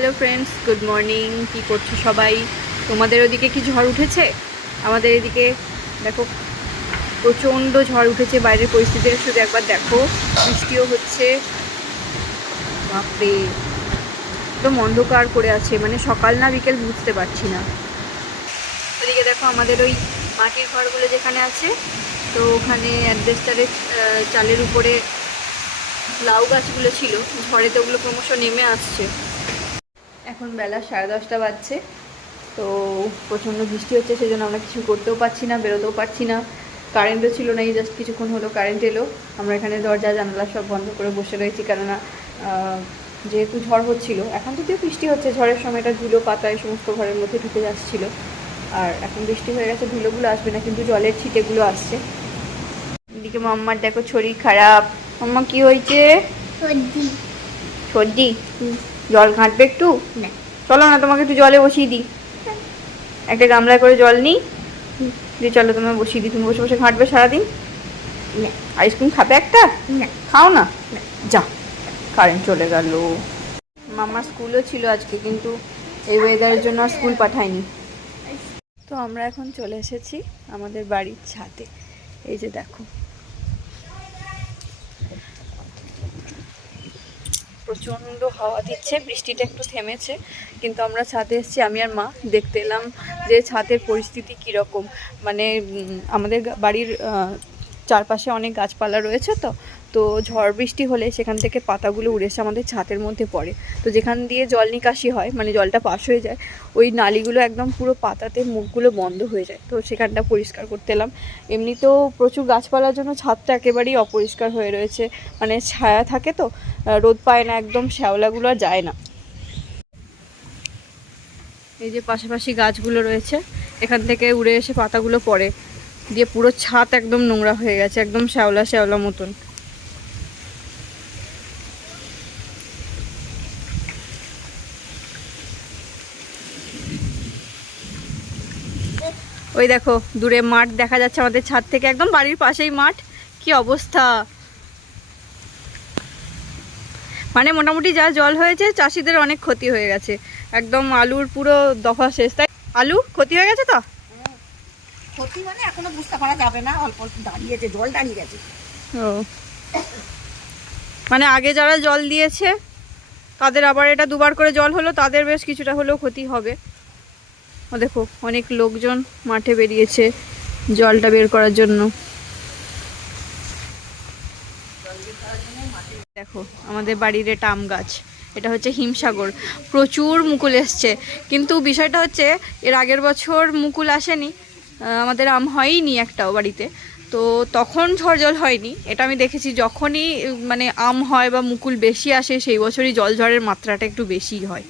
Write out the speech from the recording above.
Hello friends good morning কি করছ সবাই? তোমাদের ওদিকে কি ঝড় উঠেছে? আমাদের এদিকে দেখো, প্রচণ্ড ঝড় উঠেছে, বাইরের পরিস্থিতি শুধু একবার দেখো, বৃষ্টিও হচ্ছে। বাপরে, একদম অন্ধকার করে আছে মানে সকাল না বিকেল বুঝতে পারছি না। ওদিকে দেখো আমাদের ওই মাটির ঘরগুলো যেখানে আছে, তো ওখানে অ্যাডভেস্টারের চালের উপরে লাউ গাছগুলো ছিল, ঝড়েতে ওগুলো ক্রমশ নেমে আসছে। এখন বেলা সাড়ে দশটা বাজছে। তো প্রচণ্ড বৃষ্টি হচ্ছে সেজন্য আমরা কিছু করতেও পারছি না বেরোতেও পারছি না। কারেন্টও ছিল না এই জাস্ট কিছুক্ষণ হলো কারেন্ট এলো। আমরা এখানে দরজা জানালা সব বন্ধ করে বসে রয়েছি কেননা যেহেতু ঝড় হচ্ছিল এখন যদিও বৃষ্টি হচ্ছে ঝড়ের সময়টা ধুলো পাতা এই সমস্ত ঘরের মধ্যে ঢুকে যাচ্ছিল। আর এখন বৃষ্টি হয়ে গেছে ধুলোগুলো আসবে না কিন্তু জলের ছিটেগুলো আসছে। এদিকে মাম্মার দেখো শরীর খারাপ। মাম্মা কি হয়েছে? সর্দি। সর্দি? জল ঘাঁটবে একটু? চলো না তোমাকে একটু জলে বসিয়ে দিই। একটা গামলায় করে জল নিই। দিয়ে চলো তোমার বসিয়ে দিই। তুমি বসে বসে ঘাঁটবে সারাদিন? আইসক্রিম খাবে একটা? খাও না? না। যা কারেন্ট চলে গেল। মামার স্কুলও ছিল আজকে কিন্তু এই ওয়েদারের জন্য আর স্কুল পাঠায়নি। তো আমরা এখন চলে এসেছি আমাদের বাড়ির ছাদে। এই যে দেখো প্রচণ্ড হাওয়া দিচ্ছে, বৃষ্টিটা একটু থেমেছে, কিন্তু আমরা ছাদে এসেছি, আমি আর মা দেখতে এলাম যে ছাদের পরিস্থিতি কীরকম। মানে আমাদের বাড়ির চারপাশে অনেক গাছপালা রয়েছে তো তো ঝড় বৃষ্টি হলে সেখান থেকে পাতাগুলো উড়ে এসে আমাদের ছাদের মধ্যে পড়ে। তো যেখান দিয়ে জল নিকাশি হয় মানে জলটা পাস হয়ে যায়, ওই নালিগুলো একদম পুরো পাতাতে মুখগুলো বন্ধ হয়ে যায়। তো সেখানটা পরিষ্কার করতে এলাম। এমনিতেও প্রচুর গাছপালার জন্য ছাদটা একেবারেই অপরিষ্কার হয়ে রয়েছে। মানে ছায়া থাকে তো রোদ পায় না, একদম শ্যাওলাগুলো আর যায় না। এই যে পাশাপাশি গাছগুলো রয়েছে, এখান থেকে উড়ে এসে পাতাগুলো পড়ে। দিয়ে পুরো ছাদ একদম নোংরা হয়ে গেছে, একদম শ্যাওলা শ্যাওলা মতন। ওই দেখো দূরে মাঠ দেখা যাচ্ছে আমাদের ছাদ থেকে একদম বাড়ির পাশেই মাঠ। কি অবস্থা? মানে মোটামুটি যা জল হয়েছে চাষিদের অনেক ক্ষতি হয়ে গেছে। একদম আলুর পুরো দফা শেষ তাই? আলু ক্ষতি হয়ে গেছে তো? ক্ষতি মানে এখনও বুঝতে পারা যাবে না অল্প অল্প দাঁড়িয়েছে জল দাঁড়িয়ে গেছে ও। মানে আগে যারা জল দিয়েছে তাদের আবার এটা দুবার করে জল হলো তাদের বেশ কিছুটা হলেও ক্ষতি হবে। ও দেখো, অনেক লোকজন মাঠে বেরিয়েছে জলটা বের করার জন্য। দেখো, আমাদের বাড়ির এটা আম গাছ, এটা হচ্ছে হিমসাগর। প্রচুর মুকুল এসছে। কিন্তু বিষয়টা হচ্ছে, এর আগের বছর মুকুল আসেনি আমাদের আম হয়নি একটাও বাড়িতে। তো তখন ঝড় জল হয়নি, এটা আমি দেখেছি, যখনই মানে আম হয় বা মুকুল বেশি আসে, সেই বছরই জল ঝড়ের মাত্রাটা একটু বেশি হয়।